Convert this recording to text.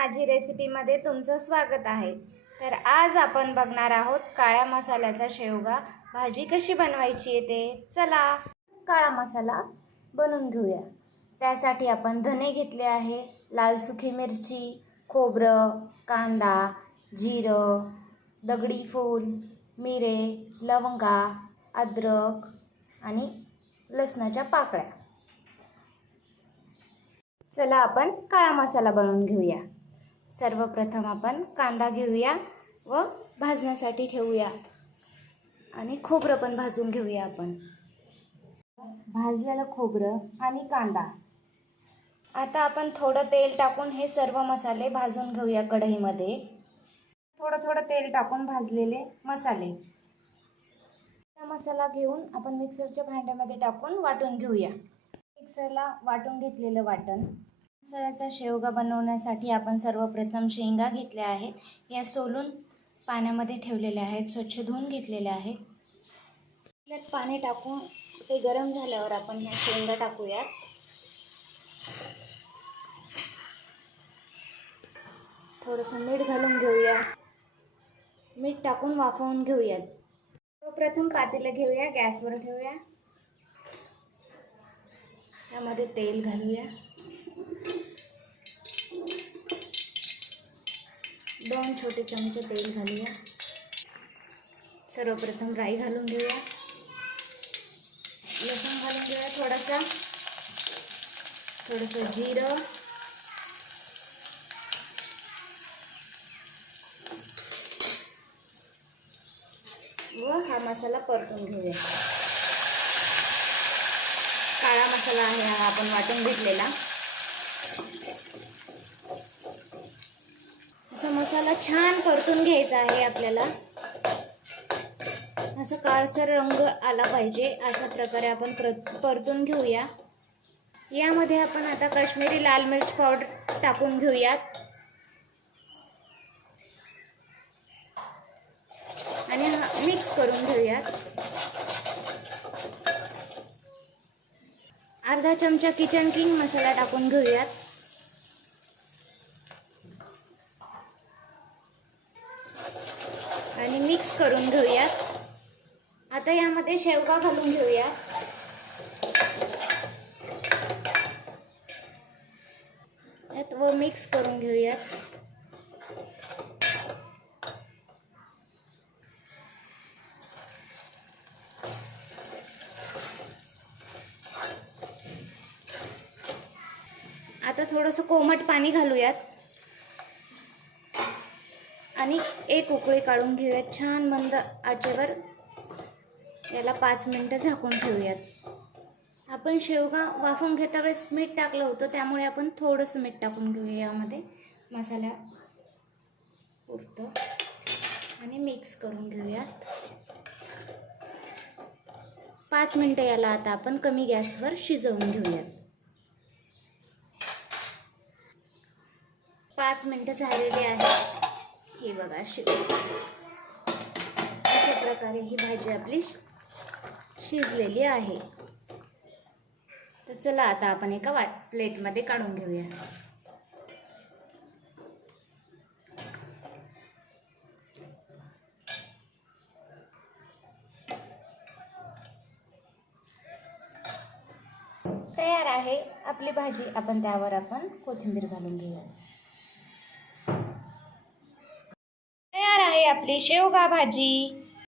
माझी रेसिपीमध्ये तुमचं स्वागत आहे। तर आज आपण बघणार आहोत काळ्या मसाल्याचा शेवगा भाजी कशी बनवायची आहे ते। चला काळा मसाला बनवून घेऊया। त्यासाठी आपण धने घेतले आहे, लाल सुकी मिरची, खोबरं, कांदा, जिरं, दगडी फूल, मिरे, लवंगा, अद्रक आणि लसणाच्या पाकळ्या। चला आपण काळा मसाला बनवून घेऊया। सर्वप्रथम आपण कांदा घेऊया व भाजण्यासाठी ठेवूया आणि खोबरं पण भाजून घेऊया। आपण भाजलेलं खोबरं आणि कांदा। आता आपण थोडं तेल टाकून हे सर्व मसाले भाजून घेऊया। कढईमध्ये थोडं तेल टाकून भाजलेले मसाले, मसाला घेऊन आपण मिक्सरच्या भांड्यामध्ये टाकून वाटून घेऊया। मिक्सरला वाटून घेतलेलं वाटण। मसाल्याचा शेवगा बनवण्यासाठी आपण सर्वप्रथम शेंगा घेतल्या आहेत, या सोलून पाण्यामध्ये ठेवलेल्या आहेत, स्वच्छ धुवून घेतलेल्या आहेत। त्यात पाणी टाकून ते गरम झाल्यावर आपण ह्या शेंगा टाकूयात। थोडंसं मीठ घालून घेऊया। मीठ टाकून वाफवून घेऊयात। सर्वप्रथम पातेलं घेऊया, गॅसवर ठेवूया। त्यामध्ये तेल घालूया। 2 छोटे चमचे तेल घालूया। सर्वप्रथम राई घालून घेऊया, लसूण घालून घेऊया, थोडंसं जिरं, व हा मसाला परतून घेऊया। काळा मसाला आहे हा आपण वाटून घेतलेला। असा मसाला छान परतून घ्यायचा आहे आपल्याला। असं काळसर रंग आला पाहिजे, अशा प्रकारे आपण परतून घेऊया। यामध्ये आपण आता काश्मीरी लाल मिर्च पावडर टाकून घेऊयात आणि मिक्स करून घेऊयात। अर्धा चमचा किचन किंग मसाला टाकून घेऊयात आणि मिक्स करून घेऊयात। आता यामध्ये शेवगा घालून घेऊया। यात व मिक्स करून घेऊयात। आता थोडंसं कोमट पाणी घालूयात आणि एक उकळी काढून घेऊयात। छान मंद आचेवर याला 5 मिनिटं झाकून ठेवूयात। आपण शेवगा वाफवून घेता वेळेस मीठ टाकलं होतं, त्यामुळे आपण थोडंसं मीठ टाकून घेऊया यामध्ये मसाल्या पुरतं आणि मिक्स करून घेऊयात। 5 मिनिटं याला आता आपण कमी गॅसवर शिजवून घेऊयात। 5 मिनिटं झालेली आहेत। हे बघा, अशा प्रकारे ही भाजी आपली शिजलेली आहे। तर चला आता आपण एका प्लेटमध्ये काढून घेऊया। तयार आहे आपली भाजी। आपण त्यावर कोथिंबीर घालून घेऊया। तयार आहे आपली शेवगा भाजी।